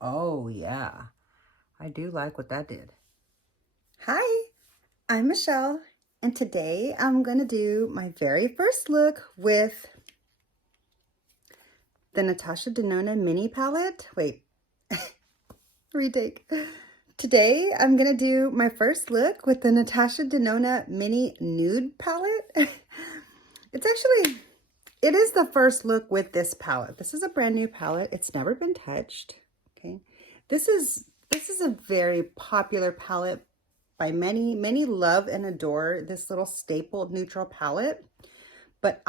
Oh yeah, I do like what that did. Hi, I'm Michelle, and today I'm going to do my very first look with the Natasha Denona Mini palette. Wait, retake. Today I'm going to do my first look with the Natasha Denona Mini Nude palette. It is the first look with this palette. This is a brand new palette. It's never been touched, okay? This is a very popular palette by many. Many love and adore this little staple neutral palette. But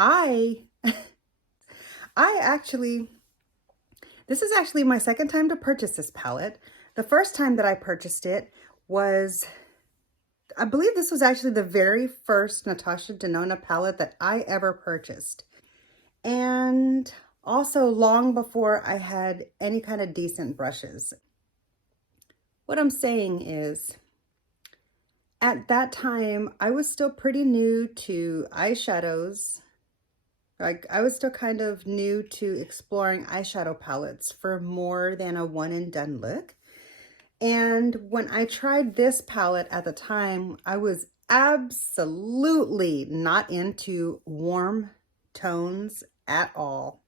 this is actually my second time to purchase this palette. The first time that I purchased it was, I believe this was actually the very first Natasha Denona palette that I ever purchased. And also long before I had any kind of decent brushes. What I'm saying is, at that time, I was still pretty new to eyeshadows. Like, I was still kind of new to exploring eyeshadow palettes for more than a one and done look. And when I tried this palette at the time, I was absolutely not into warm tones at all.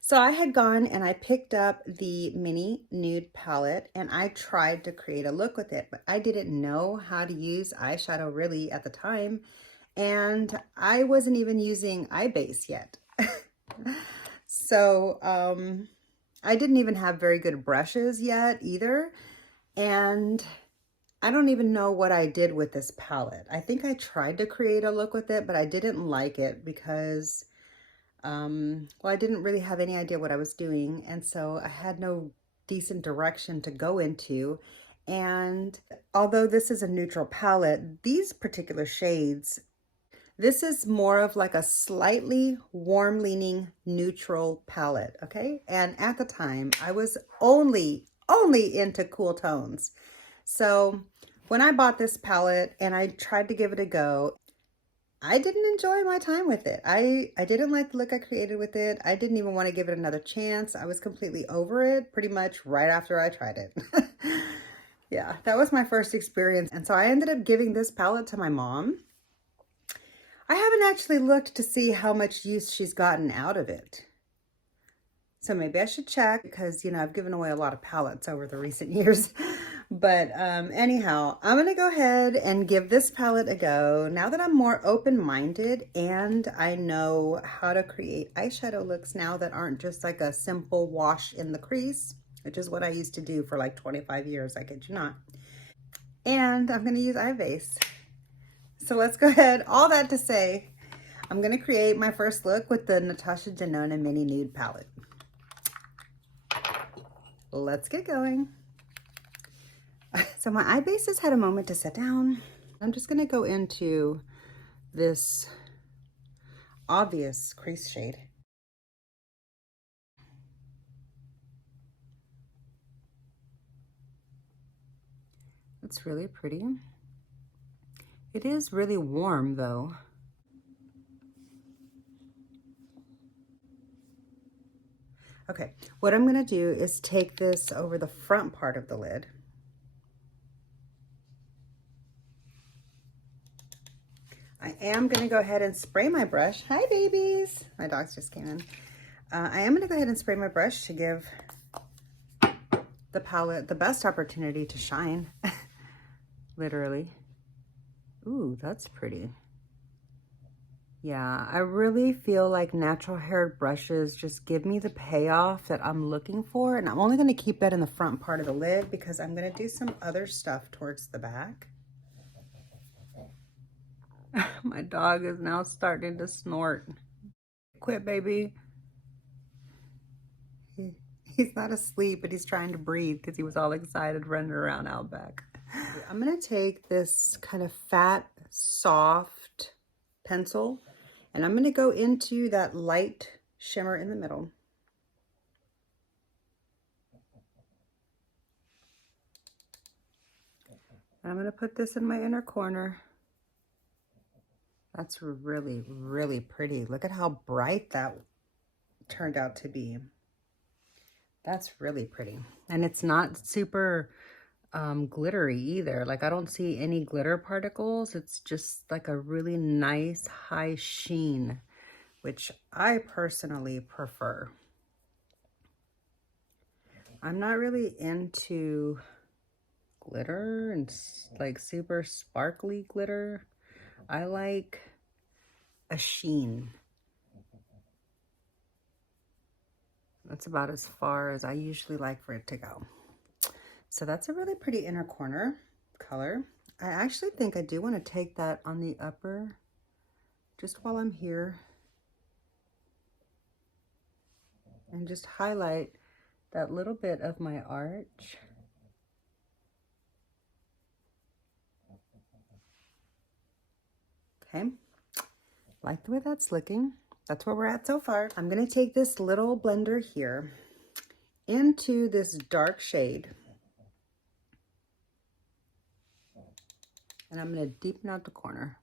So I had gone and I picked up the Mini Nude palette and I tried to create a look with it, but I didn't know how to use eyeshadow really at the time. And I wasn't even using eye base yet. So I didn't even have very good brushes yet either. And I don't even know what I did with this palette. I think I tried to create a look with it, but I didn't like it because well, I didn't really have any idea what I was doing, and so I had no decent direction to go into. And although this is a neutral palette, these particular shades, this is more of like a slightly warm leaning neutral palette, okay? And at the time, I was only into cool tones. So when I bought this palette and I tried to give it a go, I didn't enjoy my time with it. I didn't like the look I created with it. I didn't even want to give it another chance. I was completely over it pretty much right after I tried it. Yeah, that was my first experience. And so I ended up giving this palette to my mom. I haven't actually looked to see how much use she's gotten out of it. So maybe I should check because, you know, I've given away a lot of palettes over the recent years. But anyhow, I'm going to go ahead and give this palette a go now that I'm more open-minded and I know how to create eyeshadow looks now that aren't just like a simple wash in the crease, which is what I used to do for like 25 years, I kid you not. And I'm going to use eye base. So let's go ahead. All that to say, I'm going to create my first look with the Natasha Denona Mini Nude palette. Let's get going. So my eye base has had a moment to set down. I'm just going to go into this obvious crease shade. It's really pretty. It is really warm though. Okay, what I'm going to do is take this over the front part of the lid. I am going to go ahead and spray my brush. Hi, babies. My dogs just came in. I am going to go ahead and spray my brush to give the palette the best opportunity to shine. Literally. Ooh, that's pretty. Yeah, I really feel like natural haired brushes just give me the payoff that I'm looking for. And I'm only going to keep that in the front part of the lid because I'm going to do some other stuff towards the back. My dog is now starting to snort. Quit, baby. He's not asleep, but he's trying to breathe because he was all excited running around out back. I'm going to take this kind of fat, soft pencil, and I'm going to go into that light shimmer in the middle. And I'm going to put this in my inner corner. That's really, really pretty. Look at how bright that turned out to be. That's really pretty. And it's not super glittery either. Like, I don't see any glitter particles. It's just like a really nice high sheen, which I personally prefer. I'm not really into glitter and like super sparkly glitter. I like a sheen. That's about as far as I usually like for it to go. So that's a really pretty inner corner color. I actually think I do want to take that on the upper, just while I'm here, and just highlight that little bit of my arch. Okay, like the way that's looking. That's where we're at so far. I'm gonna take this little blender here into this dark shade, and I'm gonna deepen out the corner.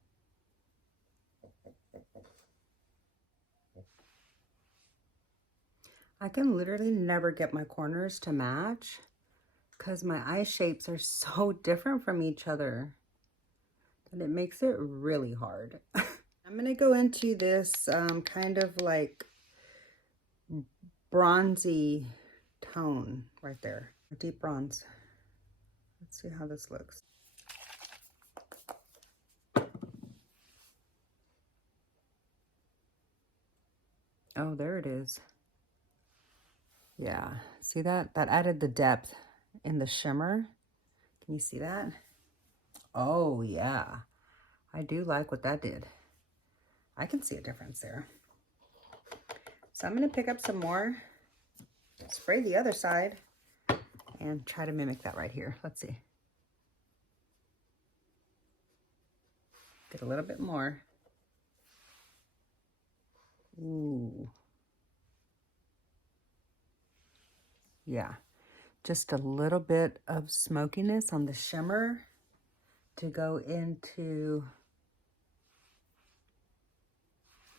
I can literally never get my corners to match because my eye shapes are so different from each other that it makes it really hard. I'm going to go into this kind of like bronzy tone right there, a deep bronze. Let's see how this looks. Oh, there it is. Yeah, see that? That added the depth in the shimmer. Can you see that? Oh, yeah. I do like what that did. I can see a difference there. So I'm going to pick up some more, spray the other side, and try to mimic that right here. Let's see. Get a little bit more. Ooh. Yeah. Just a little bit of smokiness on the shimmer to go into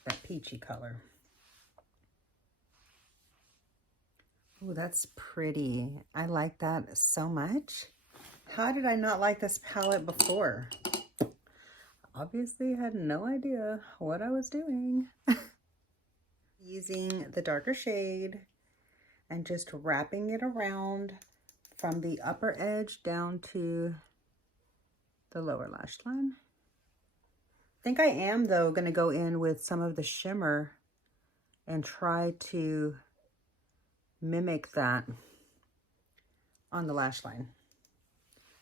that peachy color. Oh, that's pretty. I like that so much. How did I not like this palette before? Obviously had no idea what I was doing. Using the darker shade and just wrapping it around from the upper edge down to the lower lash line. I think I am, though, going to go in with some of the shimmer and try to mimic that on the lash line.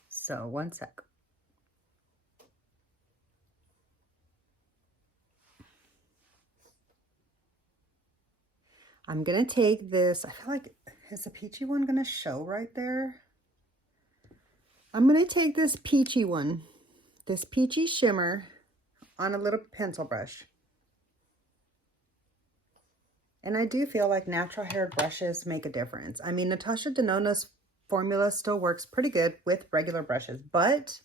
So, one sec. I'm going to take this, I feel like, is the peachy one going to show right there? I'm going to take this peachy one, this peachy shimmer, on a little pencil brush. And I do feel like natural haired brushes make a difference. I mean, Natasha Denona's formula still works pretty good with regular brushes, but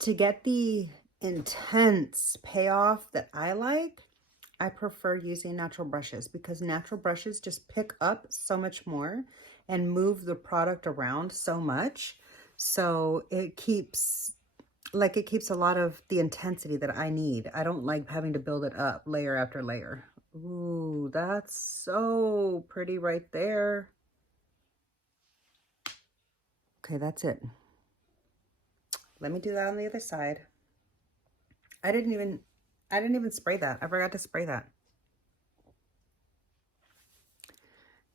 to get the intense payoff that I like, I prefer using natural brushes because natural brushes just pick up so much more and move the product around so much. So it keeps a lot of the intensity that I need. I don't like having to build it up layer after layer. Ooh, that's so pretty right there. Okay, that's it. Let me do that on the other side. I didn't even spray that. I forgot to spray that.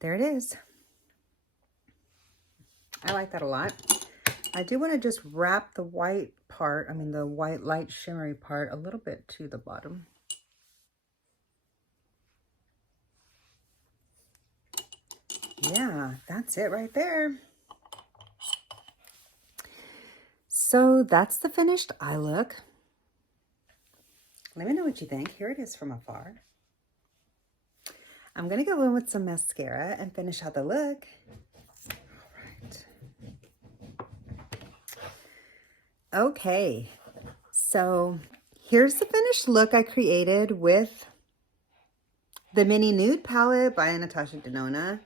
There it is. I like that a lot. I do want to just wrap the white part, the white light shimmery part a little bit to the bottom. Yeah, that's it right there. So that's the finished eye look. Let me know what you think. Here it is from afar. I'm going to go in with some mascara and finish out the look. All right. Okay, so here's the finished look I created with the Mini Nude palette by Natasha Denona.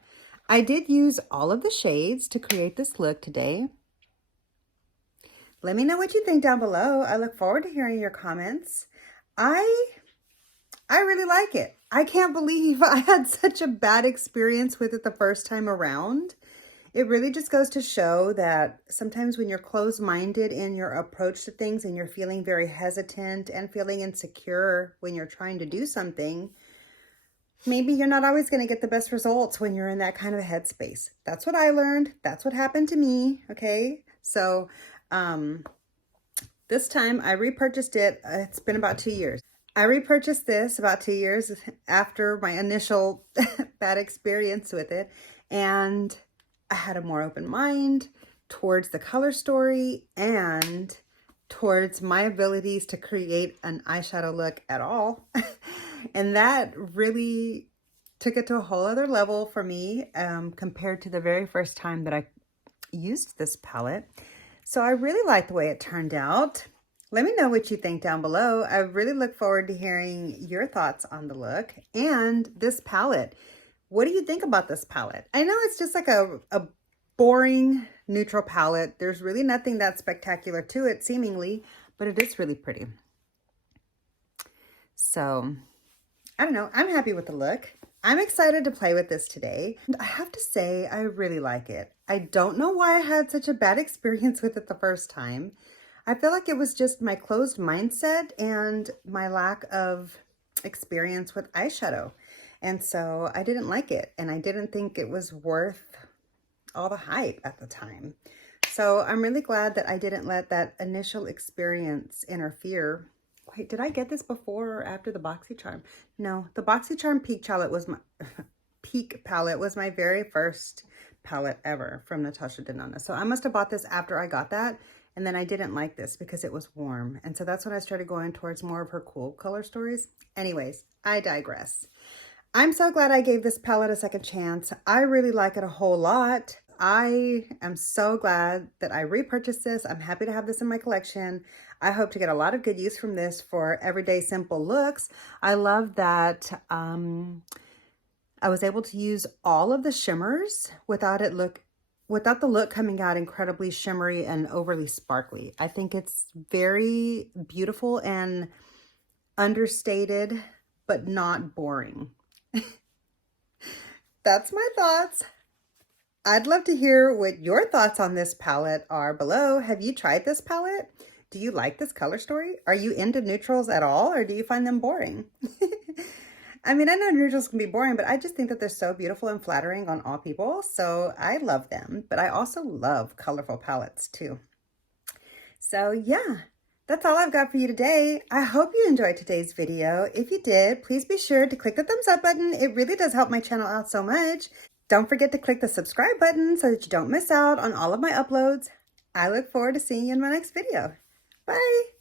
I did use all of the shades to create this look today. Let me know what you think down below. I look forward to hearing your comments. I really like it. I can't believe I had such a bad experience with it the first time around. It really just goes to show that sometimes when you're closed-minded in your approach to things and you're feeling very hesitant and feeling insecure when you're trying to do something, maybe you're not always going to get the best results when you're in that kind of a headspace. That's what I learned. That's what happened to me. Okay. So, this time I repurchased it. It's been about 2 years. I repurchased this about 2 years after my initial bad experience with it. And I had a more open mind towards the color story and towards my abilities to create an eyeshadow look at all. And that really took it to a whole other level for me compared to the very first time that I used this palette. So I really like the way it turned out. Let me know what you think down below. I really look forward to hearing your thoughts on the look and this palette. What do you think about this palette? I know it's just like a boring neutral palette. There's really nothing that spectacular to it seemingly, but it is really pretty. So I don't know. I'm happy with the look. I'm excited to play with this today. And I have to say, I really like it. I don't know why I had such a bad experience with it the first time. I feel like it was just my closed mindset and my lack of experience with eyeshadow. And so I didn't like it, and I didn't think it was worth all the hype at the time. So I'm really glad that I didn't let that initial experience interfere. Wait, did I get this before or after the BoxyCharm? No, the BoxyCharm Peak palette was my Peak palette was my very first palette ever from Natasha Denona. So I must have bought this after I got that, and then I didn't like this because it was warm. And so that's when I started going towards more of her cool color stories. Anyways, I digress. I'm so glad I gave this palette a second chance. I really like it a whole lot. I am so glad that I repurchased this. I'm happy to have this in my collection. I hope to get a lot of good use from this for everyday simple looks. I love that I was able to use all of the shimmers without the look coming out incredibly shimmery and overly sparkly. I think it's very beautiful and understated, but not boring. That's my thoughts. I'd love to hear what your thoughts on this palette are below. Have you tried this palette? Do you like this color story? Are you into neutrals at all, or do you find them boring? I mean, I know neutrals can be boring, but I just think that they're so beautiful and flattering on all people. So I love them, but I also love colorful palettes too. So yeah, that's all I've got for you today. I hope you enjoyed today's video. If you did, please be sure to click the thumbs up button. It really does help my channel out so much. Don't forget to click the subscribe button so that you don't miss out on all of my uploads. I look forward to seeing you in my next video. Bye.